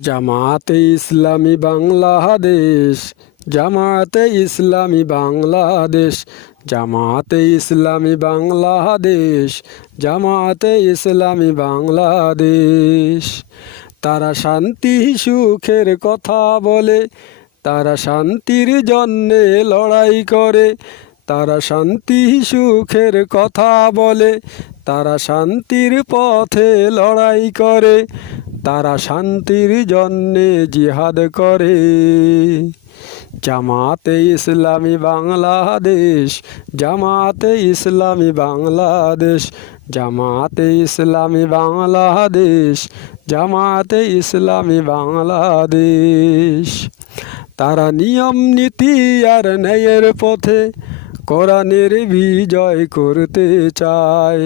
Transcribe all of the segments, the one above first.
জামায়াতে ইসলামী বাংলাদেশ, জামায়াতে ইসলামী বাংলাদেশ, জামায়াতে ইসলামী বাংলাদেশ, জামায়াতে ইসলামী বাংলাদেশ। তারা শান্তি সুখের কথা বলে, তারা শান্তির জন্যে লড়াই করে। তারা শান্তি সুখের কথা বলে, তারা শান্তির পথে লড়াই করে। তারা শান্তির জন্যে জিহাদ করে। জামায়াতে ইসলামী বাংলাদেশ, জামায়াতে ইসলামী বাংলাদেশ, জামায়াতে ইসলামী বাংলাদেশ, জামায়াতে ইসলামী বাংলাদেশ। তারা নিয়ম নীতি আর ন্যায়ের পথে কোরআনের বিজয় করতে চায়।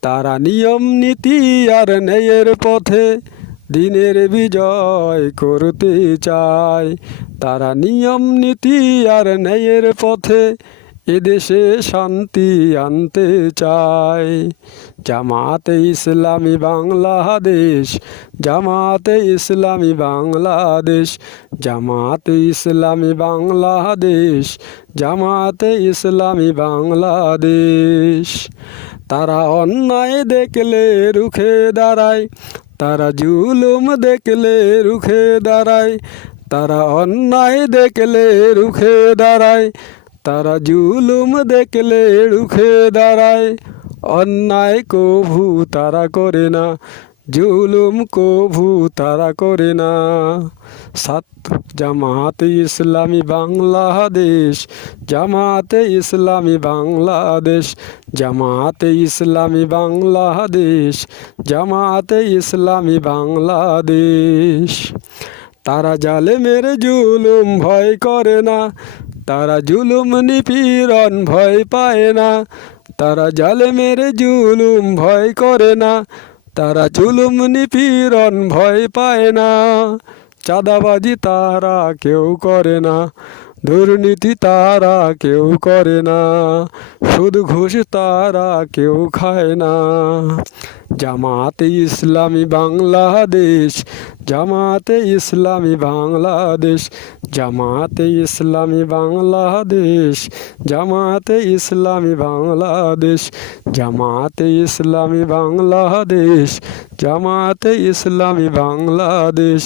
তারা নিয়ম নীতি আর ন্যায়ের পথে দিনের বিজয় করতে চায়। তারা নিয়ম নীতি আর ন্যায়ের পথে এদেশে শান্তি আনতে চায়। জামায়াতে ইসলামী বাংলাদেশ, জামায়াতে ইসলামী বাংলাদেশ, জামায়াতে ইসলামী বাংলাদেশ, জামায়াতে ইসলামী বাংলাদেশ। তারা অন্যায় দেখলে রুখে দাঁড়ায়, তারা জুলুম দেখলে রুখে দাঁড়ায়। তারা অন্যায় দেখলে রুখে দাঁড়ায়, তারা জুলুম দেখলে রুখে দাঁড়ায়। অন্যায় কভু তারা করে না, জুলুম কভু তারা করে না। জামায়াতে ইসলামী বাংলাদেশ, জামায়াতে ইসলামী বাংলাদেশ, জামায়াতে ইসলামী বাংলাদেশ, জামায়াতে ইসলামী বাংলাদেশ। তারা জালেমের জুলুম ভয় করে না, তারা জুলুম নিপীড়ন ভয় পায় না। তারা জালেমের জুলুম ভয় করে না, তারা জুলুম নিপীড়ন ভয় পায় না। চাঁদাবাজি তারা কেউ করে না, দুর্নীতি তারা কেউ করে না, সুদ ঘুষ তারা কেউ খায় না। জামায়াতে ইসলামী বাংলাদেশ, জামায়াতে ইসলামী বাংলাদেশ, জামায়াতে ইসলামী বাংলাদেশ, জামায়াতে ইসলামী বাংলাদেশ, জামায়াতে ইসলামী বাংলাদেশ, জামায়াতে ইসলামী বাংলাদেশ।